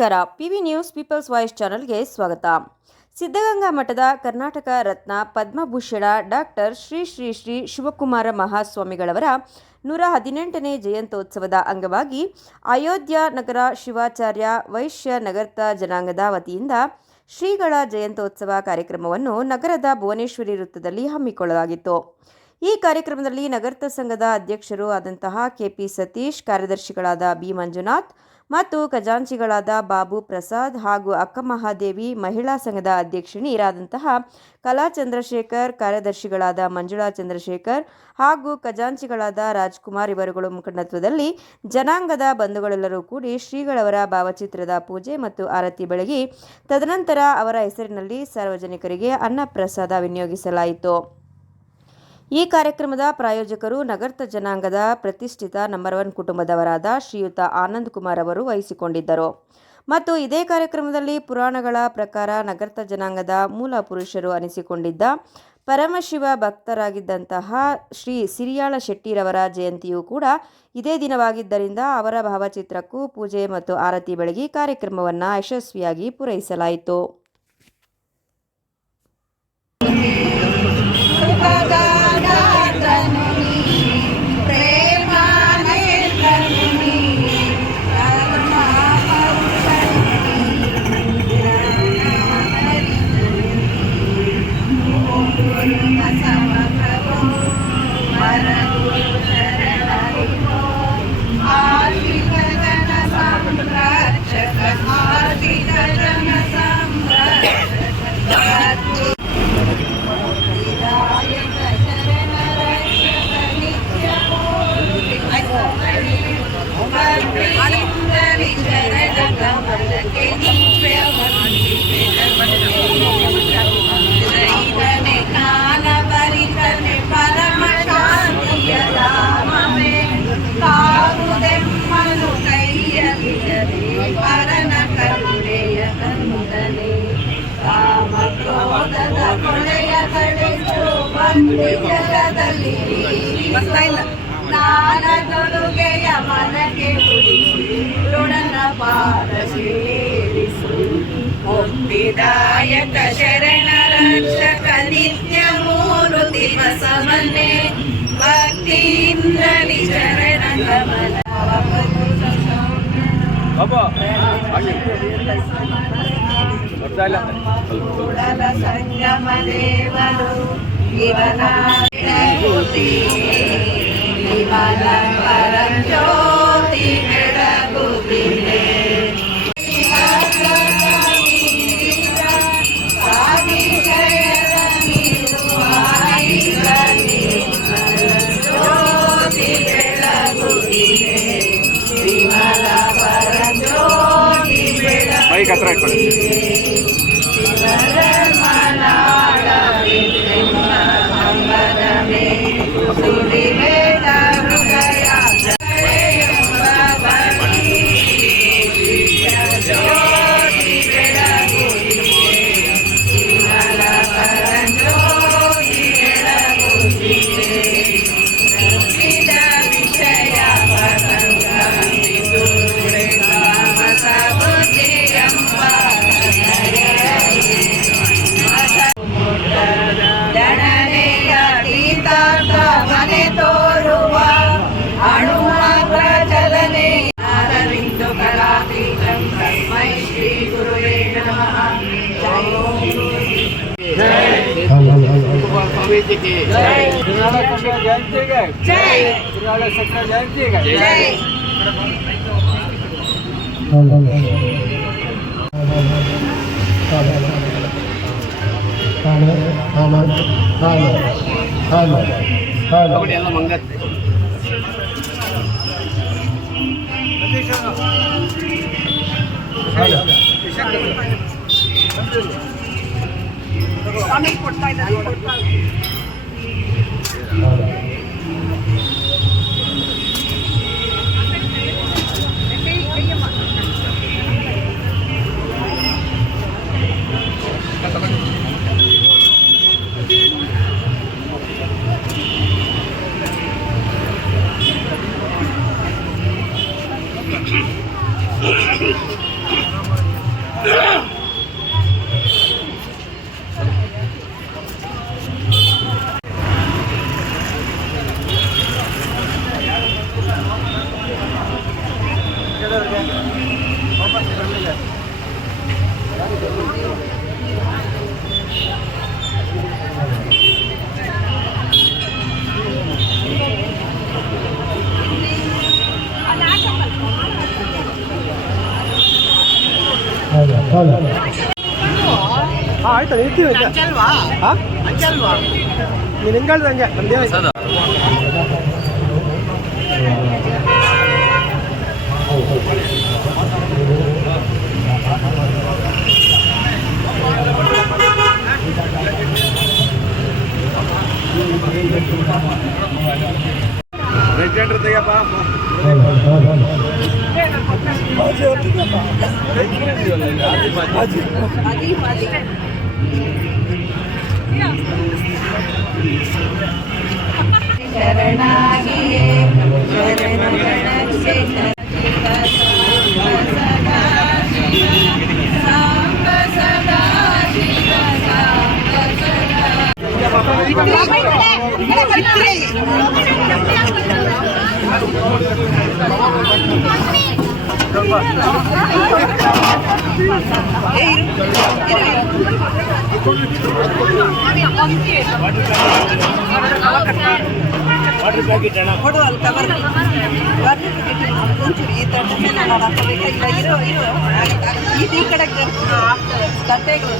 ನಮಸ್ಕಾರ. PV news people's voice ಚಾನೆಲ್ಗೆ ಸ್ವಾಗತ. ಸಿದ್ಧಗಂಗಾ ಮಠದ ಕರ್ನಾಟಕ ರತ್ನ ಪದ್ಮಭೂಷಣ ಡಾಕ್ಟರ್ ಶ್ರೀ ಶ್ರೀ ಶ್ರೀ ಶಿವಕುಮಾರ ಮಹಾಸ್ವಾಮಿಗಳವರ 118ನೇ ಜಯಂತ್ಯೋತ್ಸವದ ಅಂಗವಾಗಿ ಅಯೋಧ್ಯ ನಗರ ಶಿವಾಚಾರ್ಯ ವೈಶ್ಯ ನಗರ್ತ ಜನಾಂಗದ ವತಿಯಿಂದ ಶ್ರೀಗಳ ಜಯಂತ್ಯೋತ್ಸವ ಕಾರ್ಯಕ್ರಮವನ್ನು ನಗರದ ಭುವನೇಶ್ವರಿ ವೃತ್ತದಲ್ಲಿ ಹಮ್ಮಿಕೊಳ್ಳಲಾಗಿತ್ತು. ಈ ಕಾರ್ಯಕ್ರಮದಲ್ಲಿ ನಗರ್ತ ಸಂಘದ ಅಧ್ಯಕ್ಷರು ಆದಂತಹ ಕೆಪಿ ಸತೀಶ್, ಕಾರ್ಯದರ್ಶಿಗಳಾದ ಬಿ ಮಂಜುನಾಥ್ ಮತ್ತು ಖಜಾಂಚಿಗಳಾದ ಬಾಬು ಪ್ರಸಾದ್ ಹಾಗೂ ಅಕ್ಕಮಹಾದೇವಿ, ಮಹಿಳಾ ಸಂಘದ ಅಧ್ಯಕ್ಷಿಣಿಯರಾದಂತಹ ಕಲಾ ಚಂದ್ರಶೇಖರ್, ಕಾರ್ಯದರ್ಶಿಗಳಾದ ಮಂಜುಳಾ ಚಂದ್ರಶೇಖರ್ ಹಾಗೂ ಖಜಾಂಚಿಗಳಾದ ರಾಜ್ಕುಮಾರ್ ಇವರುಗಳ ಮುಖಂಡತ್ವದಲ್ಲಿ ಜನಾಂಗದ ಬಂಧುಗಳೆಲ್ಲರೂ ಕೂಡಿ ಶ್ರೀಗಳವರ ಭಾವಚಿತ್ರದ ಪೂಜೆ ಮತ್ತು ಆರತಿ ಬೆಳಗಿ ತದನಂತರ ಅವರ ಹೆಸರಿನಲ್ಲಿ ಸಾರ್ವಜನಿಕರಿಗೆ ಅನ್ನಪ್ರಸಾದ ವಿನಿಯೋಗಿಸಲಾಯಿತು. ಈ ಕಾರ್ಯಕ್ರಮದ ಪ್ರಾಯೋಜಕರು ನಗರ್ತ ಜನಾಂಗದ ಪ್ರತಿಷ್ಠಿತ ನಂಬರ್ 1 ಕುಟುಂಬದವರಾದ ಶ್ರೀಯುತ ಆನಂದ್ ಕುಮಾರ್ ಅವರು ವಹಿಸಿಕೊಂಡಿದ್ದರು. ಮತ್ತು ಇದೇ ಕಾರ್ಯಕ್ರಮದಲ್ಲಿ ಪುರಾಣಗಳ ಪ್ರಕಾರ ನಗರ್ತ ಜನಾಂಗದ ಮೂಲ ಪುರುಷರು ಅನಿಸಿಕೊಂಡಿದ್ದ ಪರಮಶಿವ ಭಕ್ತರಾಗಿದ್ದಂತಹ ಶ್ರೀ ಸಿರಿಯಾಳ ಶೆಟ್ಟಿರವರ ಜಯಂತಿಯೂ ಕೂಡ ಇದೇ ದಿನವಾಗಿದ್ದರಿಂದ ಅವರ ಭಾವಚಿತ್ರಕ್ಕೂ ಪೂಜೆ ಮತ್ತು ಆರತಿ ಬೆಳಗಿ ಕಾರ್ಯಕ್ರಮವನ್ನು ಯಶಸ್ವಿಯಾಗಿ ಪೂರೈಸಲಾಯಿತು. ನಾನದೊಡುಗೆಯ ಮನಕ್ಕೆ ಋಣನ ಪಾದ ಸೇರಿಸು. ಮುಕ್ತಿದಾಯಕ ಶರಣ ರಕ್ಷಕ ನಿತ್ಯ 3 ದಿವಸವನ್ನೇ ಭಕ್ತಿಯಿಂದಲಿ ಚರಣ ಕಮಲ ಕೂಡಲ ಸಂಗಮ ದೇವರು ಇವನ ಇವನ ಪರಂಜ್ಯೋತಿ ಬೆಳಗುತ್ತಿದೆ. ಜ್ಯೋತಿ ಬೆಳಗುತ್ತಿದೆ, ವಿಮಲ ಪರಂಜ್ಯೋತಿ ಬೆಳಗುತ್ತಿದೆ. ಕೊಡ್ತಾ ಇದ್ದಾರೆ. ಆಯ್ತು ಇರ್ತೀವಿ ಹಾಂ ನೀನು ಹೆಂಗೆ ಹೇಳ್ದಂಗೆ ನಮ್ದೇ ಶರಣಾಗಿಯೇ ವಾಟರ್ ಪ್ಯಾಕೆಟ್ ಅಣ್ಣ ಕೊಡು ಅಲ್ಲಿ ಕವರ್ ಒಂಚೂರು ಈ ತಟ್ಟೆ ಮೇಲೆ ನಾನು ಹಾಕಬೇಕಾಗಿಲ್ಲ ಇರೋ ಈ ಕಡೆಗೆ ತಟ್ಟೆಗಳು